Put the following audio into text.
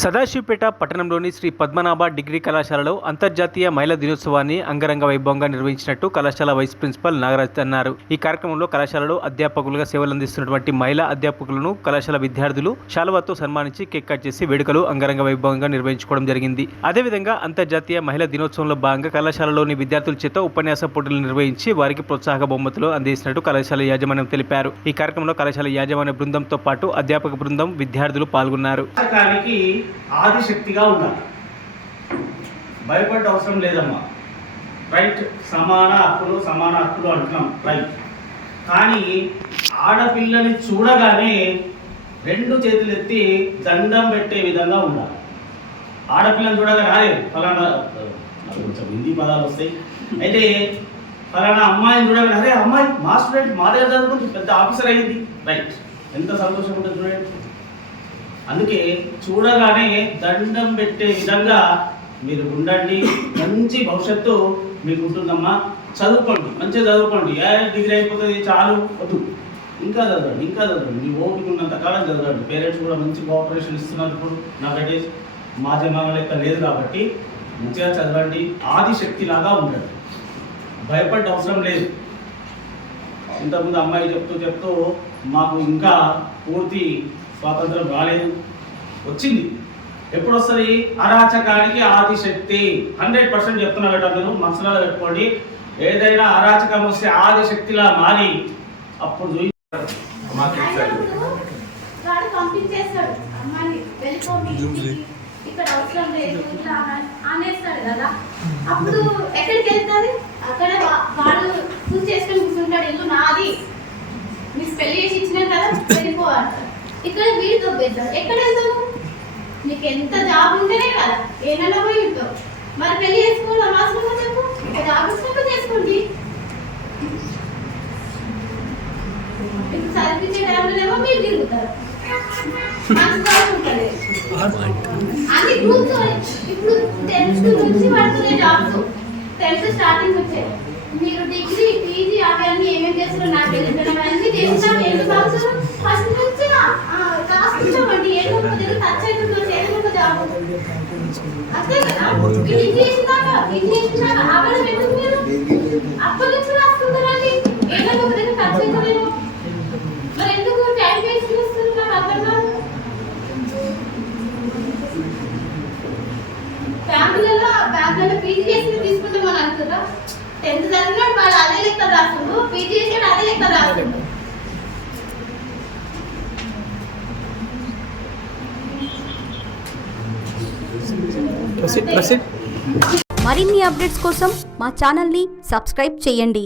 సదాశివపేట పట్టణంలోని శ్రీ పద్మనాభ డిగ్రీ కళాశాలలో అంతర్జాతీయ మహిళా దినోత్సవాన్ని అంగరంగ వైభవంగా నిర్వహించినట్టు కళాశాల వైస్ ప్రిన్సిపల్ నాగరాజ్ అన్నారు. ఈ కార్యక్రమంలో కళాశాలలో అధ్యాపకులుగా సేవలందిస్తున్నటువంటి మహిళా అధ్యాపకులను కళాశాల విద్యార్థులు శాలువాతో సన్మానించి కేక్ కట్ చేసి వేడుకలు అంగరంగ వైభవంగా నిర్వహించుకోవడం జరిగింది. అదేవిధంగా అంతర్జాతీయ మహిళా దినోత్సవంలో భాగంగా కళాశాలలోని విద్యార్థుల చేత ఉపన్యాస పోటీలు నిర్వహించి వారికి ప్రోత్సాహక బహుమతులు అందిస్తున్నట్టు కళాశాల యాజమాన్యం తెలిపారు. ఈ కార్యక్రమంలో కళాశాల యాజమాన్య బృందంతో పాటు అధ్యాపక బృందం, విద్యార్థులు పాల్గొన్నారు. ఆదిశక్తిగా ఉండాలి, భయపడ్డ అవసరం లేదమ్మా. రైట్, సమాన హక్కులు అంటున్నాం, రైట్. కానీ ఆడపిల్లని చూడగానే రెండు చేతులు ఎత్తి దండం పెట్టే విధంగా ఉండాలి. ఆడపిల్లని చూడగానే ఫలానా, కొంచెం హిందీ పదాలు వస్తాయి, అయితే ఫలానా అమ్మాయిని చూడగానే అరే అమ్మాయి మా స్టూడెంట్ మా దగ్గర చదువుకుంటుంది, పెద్ద ఆఫీసర్ అయ్యింది, రైట్, ఎంత సంతోషం ఉంటుంది చూడండి. అందుకే చూడగానే దండం పెట్టే విధంగా మీరు ఉండండి. మంచి భవిష్యత్తు మీకు ఉంటుందమ్మా. చదువుకోండి, మంచిగా చదువుకోండి. డిగ్రీ అయిపోతుంది చాలు, వద్దు, ఇంకా చదవండి. మీ ఓపిక ఉన్నంత కాలం చదవండి. పేరెంట్స్ కూడా మంచి కోఆపరేషన్ ఇస్తున్నారు. ఇప్పుడు నాకైతే మా జమానా లెక్క లేదు కాబట్టి మంచిగా చదవండి. ఆదిశక్తిలాగా ఉండండి, భయపడ్డ అవసరం లేదు. ఇంతకుముందు అమ్మాయి చెప్తూ మాకు ఇంకా పూర్తి స్వాతంత్రం రాలేదు, వచ్చింది. ఎప్పుడు వస్తుంది? అరాచకానికి ఆదిశక్తి. 100% చెప్తున్నా బేటా, మీరు మనసులో పెట్టుకోండి. ఏదైనా అరాచకం వస్తే ఆదిశక్తిలా మారి అప్పుడు ఇక్కడ అవసరం లేదు అనేస్తాడు కదా, అప్పుడు ఎక్కడికి వెళ్తాది? అక్కడ వాడు చూసి చేసుకొని కూర్చుంటాడు, ఇల్లు నాది, నీకు పెళ్లి చేసి ఇచ్చినా కదా వెళ్ళిపోవాలి. ఇక్కడ వీడు దొబ్బేద్దాం, ఎక్కడ వెళ్తావు? నీకు ఎంత జాబ్ ఉంటేనే కదా ఏమైనా పోయి ఉంటావు. మరి పెళ్లి చేసుకోవాలి అవసరంగా చెప్పు, జాబ్ వచ్చినాక చేసుకోండి. ఇప్పుడు చదివించే టైంలోనేమో మీరు తిరుగుతారు, ఉంటుంది అన్ని గ్రూప్స్. ఇప్పుడు 10th నుంచి పడుతున్నాయి జాబ్స్, 10th స్టార్టింగ్ వచ్చాయి. మీరు డిగ్రీ, పీజీ అవన్నీ ఏమేమి చేస్తున్నారు నాకు తెలియదు, అవన్నీ చేసినా ఎన్ని బాక్స్ ఫస్ట్ నుంచి రాసుకుంటామండి. ఏదో ఒక దగ్గర టచ్ అవుతుందో చేయకుండా జాబ్ అంతే కదా. డిగ్రీ చేసినాక అవ్వడం ఎందుకు? మీరు అప్పటి నుంచి రాసుకుంటారండి, ఏదో ఒక దగ్గర టచ్ అవుతుందేమో. మరి ఎందుకు టైం వేస్ట్ చేస్తుంది? నాకు అర్థం కాదు. ఫ్యామిలీలో పీజీ చేసి తీసుకుంటామని అంటున్నా. 10th చదివినాడు వాళ్ళు అదే లెక్క రాస్తుండు, పీజీ చేసాడు అదే లెక్క రాస్తుండు. మరిన్ని అప్డేట్స్ కోసం మా ఛానల్ని సబ్స్క్రైబ్ చేయండి.